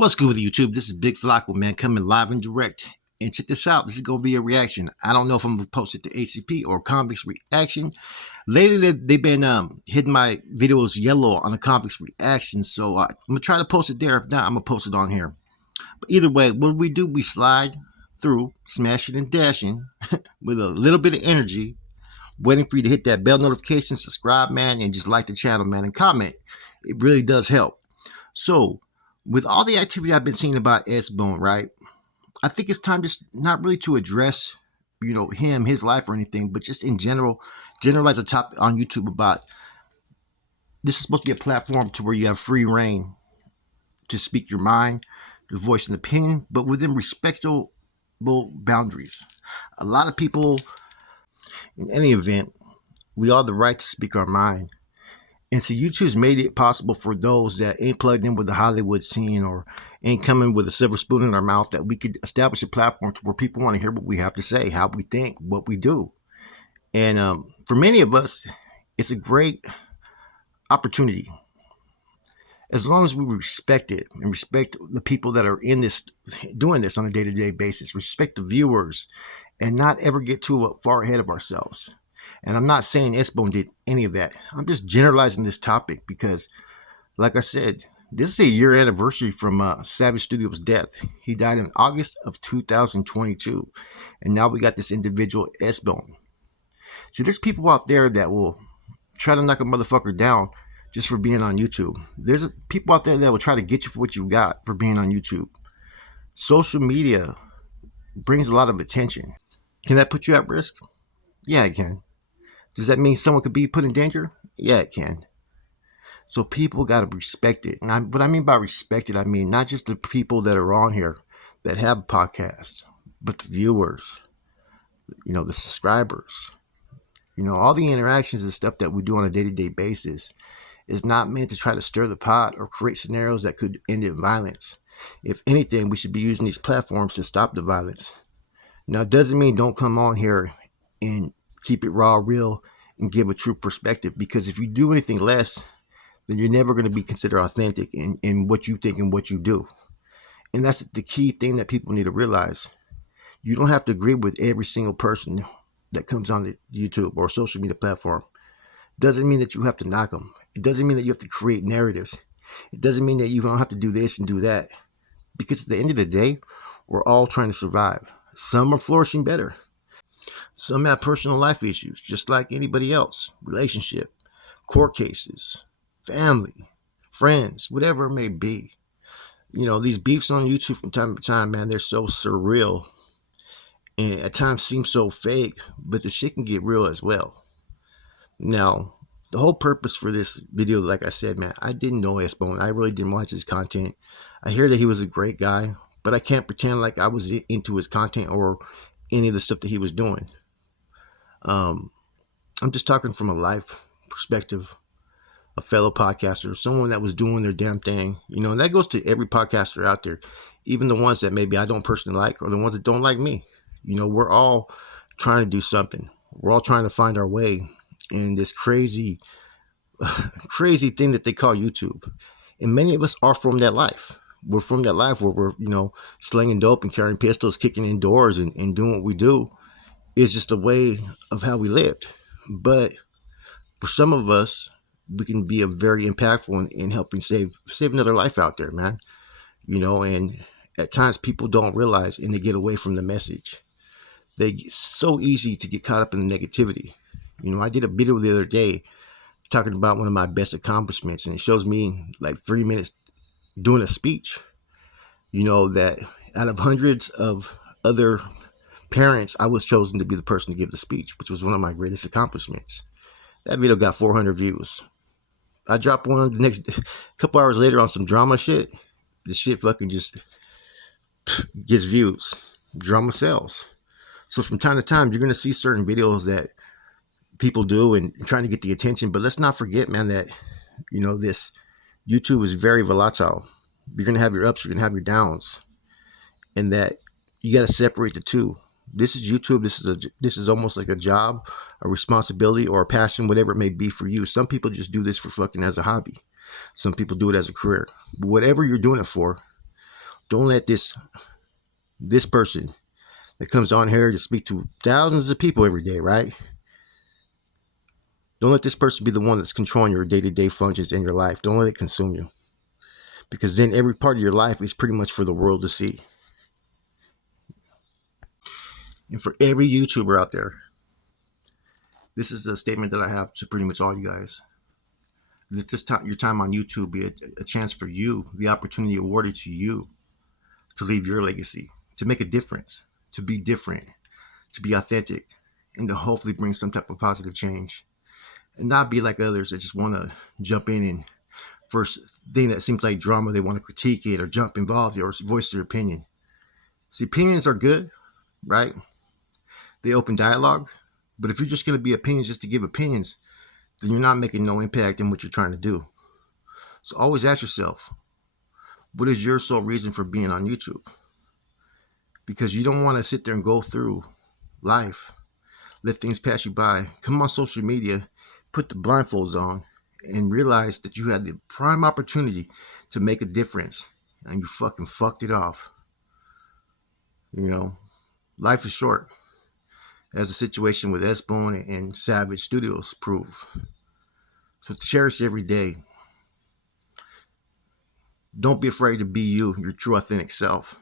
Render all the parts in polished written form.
What's good with YouTube? This is Big Flacco, man, coming live and direct. And check this out. This is going to be a reaction. I don't know if I'm going to post it to ACP or Convicts Reaction. Lately, they've been hitting my videos yellow on the Convicts Reaction. So I'm going to try to post it there. If not, I'm going to post it on here. But either way, what we do, we slide through, smashing and dashing with a little bit of energy, waiting for you to hit that bell notification, subscribe, man, and just like the channel, man, and comment. It really does help. So, with all the activity I've been seeing about S-Bone, right, I think it's time just not really to address, him, his life or anything, but just in general, generalize a topic on YouTube about this is supposed to be a platform to where you have free reign to speak your mind, to voice an opinion, but within respectable boundaries. A lot of people, in any event, we all have the right to speak our mind. And so YouTube's made it possible for those that ain't plugged in with the Hollywood scene or ain't coming with a silver spoon in our mouth that we could establish a platform to where people want to hear what we have to say, how we think, what we do. And for many of us, it's a great opportunity. As long as we respect it and respect the people that are in this, doing this on a day-to-day basis, respect the viewers, and not ever get too far ahead of ourselves. And I'm not saying S-Bone did any of that. I'm just generalizing this topic because, like I said, this is a year anniversary from Savage Studio's death. He died in August of 2022. And now we got this individual, S-Bone. See, there's people out there that will try to knock a motherfucker down just for being on YouTube. There's people out there that will try to get you for what you got for being on YouTube. Social media brings a lot of attention. Can that put you at risk? Yeah, it can. Does that mean someone could be put in danger? Yeah, it can. So people got to respect it. And what I mean by respect it, I mean not just the people that are on here that have podcasts, but the viewers, the subscribers, all the interactions and stuff that we do on a day-to-day basis is not meant to try to stir the pot or create scenarios that could end in violence. If anything, we should be using these platforms to stop the violence. Now, it doesn't mean don't come on here and keep it raw, real, and give a true perspective. Because if you do anything less, then you're never going to be considered authentic in what you think and what you do. And that's the key thing that people need to realize. You don't have to agree with every single person that comes on the YouTube or social media platform. It doesn't mean that you have to knock them. It doesn't mean that you have to create narratives. It doesn't mean that you don't have to do this and do that. Because at the end of the day, we're all trying to survive. Some are flourishing better. Some have personal life issues, just like anybody else. Relationship, court cases, family, friends, whatever it may be. These beefs on YouTube from time to time, man, they're so surreal. And at times seem so fake, but the shit can get real as well. Now, the whole purpose for this video, like I said, man, I didn't know S-Bone. I really didn't watch his content. I hear that he was a great guy, but I can't pretend like I was into his content or any of the stuff that he was doing. I'm just talking from a life perspective, a fellow podcaster, someone that was doing their damn thing, and that goes to every podcaster out there, even the ones that maybe I don't personally like or the ones that don't like me. We're all trying to do something. We're all trying to find our way in this crazy thing that they call YouTube. And many of us are from that life. We're from that life where we're, slinging dope and carrying pistols, kicking in doors and doing what we do. Is just a way of how we lived. But for some of us, we can be a very impactful in helping save another life out there, man. And at times people don't realize and they get away from the message. It's so easy to get caught up in the negativity. I did a video the other day talking about one of my best accomplishments, and it shows me like 3 minutes doing a speech. That out of hundreds of other parents, I was chosen to be the person to give the speech, which was one of my greatest accomplishments. That video got 400 views. I dropped one the next couple hours later on some drama shit. The shit fucking just gets views. Drama sells. So from time to time, you're going to see certain videos that people do and trying to get the attention. But let's not forget, man, that, this YouTube is very volatile. You're going to have your ups, you're going to have your downs. And that you got to separate the two. This is YouTube. This is almost like a job, a responsibility, or a passion, whatever it may be for you. Some people just do this for fucking as a hobby. Some people do it as a career. But whatever you're doing it for, Don't let this person that comes on here to speak to thousands of people every day, right? Don't let this person be the one that's controlling your day-to-day functions in your life. Don't let it consume you. Because then every part of your life is pretty much for the world to see. And for every YouTuber out there, this is a statement that I have to pretty much all you guys. Let this time, your time on YouTube be a chance for you, the opportunity awarded to you to leave your legacy, to make a difference, to be different, to be authentic, and to hopefully bring some type of positive change. And not be like others that just want to jump in and first thing that seems like drama, they want to critique it or jump involved or voice their opinion. See, opinions are good, right? They open dialogue. But if you're just going to be opinions just to give opinions, then you're not making no impact in what you're trying to do. So always ask yourself, what is your sole reason for being on YouTube? Because you don't want to sit there and go through life, let things pass you by, come on social media, put the blindfolds on, and realize that you had the prime opportunity to make a difference, and you fucking fucked it off. You know, life is short, as the situation with S-Bone and Savage Studios prove. So cherish every day. Don't be afraid to be you, your true authentic self.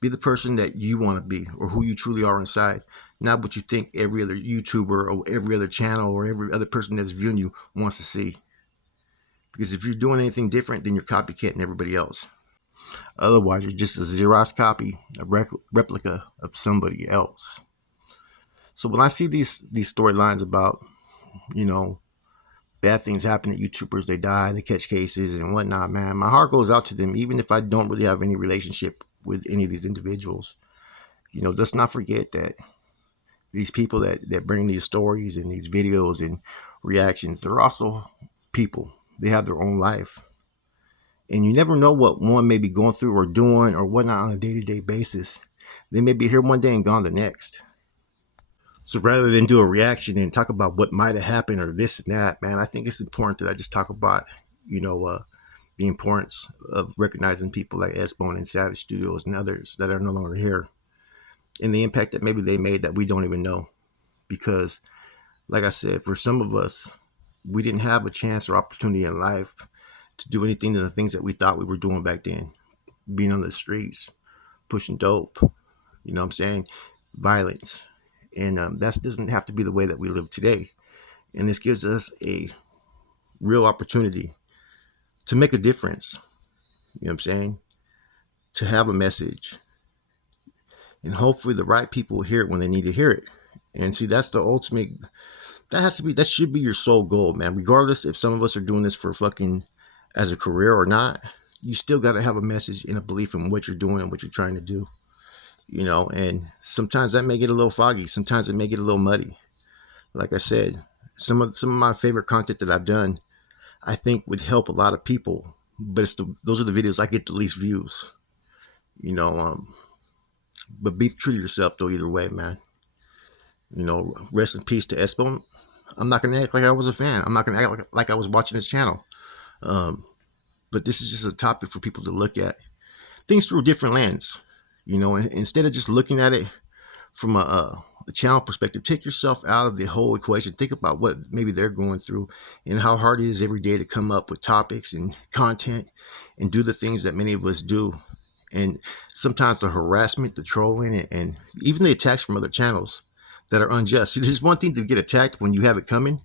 Be the person that you want to be or who you truly are inside, not what you think every other YouTuber or every other channel or every other person that's viewing you wants to see. Because if you're doing anything different, then you're copycatting everybody else. Otherwise, you're just a Xerox copy, a replica of somebody else. So when I see these storylines about, you know, bad things happen to YouTubers, they die, they catch cases and whatnot, man, my heart goes out to them, even if I don't really have any relationship with any of these individuals. You know, let's not forget that these people that bring these stories and these videos and reactions, they're also people. They have their own life. And you never know what one may be going through or doing or whatnot on a day-to-day basis. They may be here one day and gone the next. So rather than do a reaction and talk about what might have happened or this and that, man, I think it's important that I just talk about, you know, the importance of recognizing people like S-Bone and Savage Studios and others that are no longer here, and the impact that maybe they made that we don't even know. Because, like I said, for some of us, we didn't have a chance or opportunity in life to do anything to the things that we thought we were doing back then. Being on the streets, pushing dope, you know what I'm saying? Violence. And that doesn't have to be the way that we live today. And this gives us a real opportunity to make a difference. You know what I'm saying? To have a message. And hopefully the right people will hear it when they need to hear it. And see, that's the ultimate, that should be your sole goal, man. Regardless if some of us are doing this for fucking as a career or not, you still got to have a message and a belief in what you're doing and what you're trying to do. You know, and sometimes that may get a little foggy. Sometimes it may get a little muddy. Like I said, some of my favorite content that I've done, I think would help a lot of people. But those are the videos I get the least views. You know, but be true to yourself though. Either way, man. You know, rest in peace to S-Bone. I'm not gonna act like I was a fan. I'm not gonna act like I was watching his channel. But this is just a topic for people to look at things through a different lens. You know, instead of just looking at it from a channel perspective, take yourself out of the whole equation. Think about what maybe they're going through and how hard it is every day to come up with topics and content and do the things that many of us do. And sometimes the harassment, the trolling, and even the attacks from other channels that are unjust. See, there's one thing to get attacked when you have it coming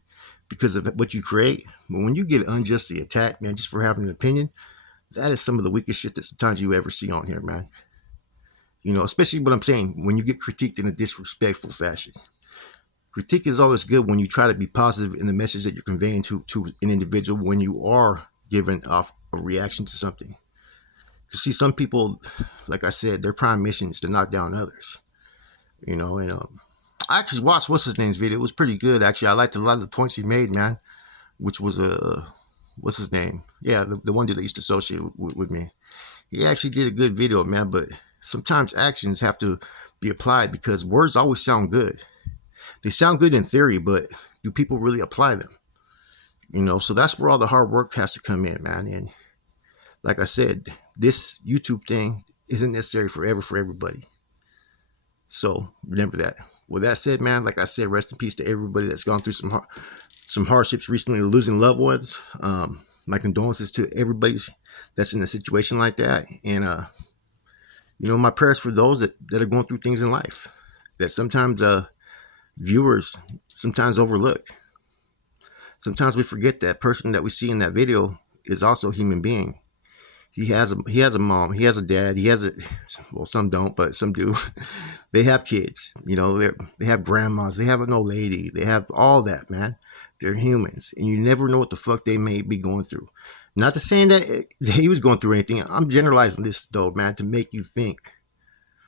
because of what you create. But when you get unjustly attacked, man, just for having an opinion, that is some of the weakest shit that sometimes you ever see on here, man. You know, especially what I'm saying, when you get critiqued in a disrespectful fashion. Critique is always good when you try to be positive in the message that you're conveying to an individual when you are giving off a reaction to something. Because see, some people, like I said, their prime mission is to knock down others. You know, and I actually watched what's his name's video. It was pretty good, actually. I liked a lot of the points he made, man. Which was what's his name? Yeah, the one dude that used to associate with me. He actually did a good video, man, but sometimes actions have to be applied because words always sound good. They sound good in theory, but do people really apply them? You know, so that's where all the hard work has to come in, man. And Like I said, this YouTube thing isn't necessary forever for everybody. So remember that. With that said, man, like I said, rest in peace to everybody that's gone through some hardships recently, losing loved ones. My condolences to everybody that's in a situation like that, and my prayers for those that are going through things in life that sometimes viewers sometimes overlook. Sometimes we forget that person that we see in that video is also a human being. He has a mom, he has a dad, he has a well, some don't, but some do. They have kids, they have grandmas, they have an old lady, they have all that, man. They're humans, and you never know what the fuck they may be going through. Not to saying that he was going through anything. I'm generalizing this though, man, to make you think.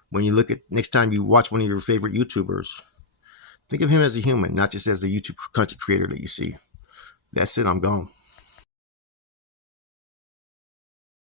When you look at next time you watch one of your favorite YouTubers, think of him as a human, not just as a YouTube content creator that you see. That's it. I'm gone.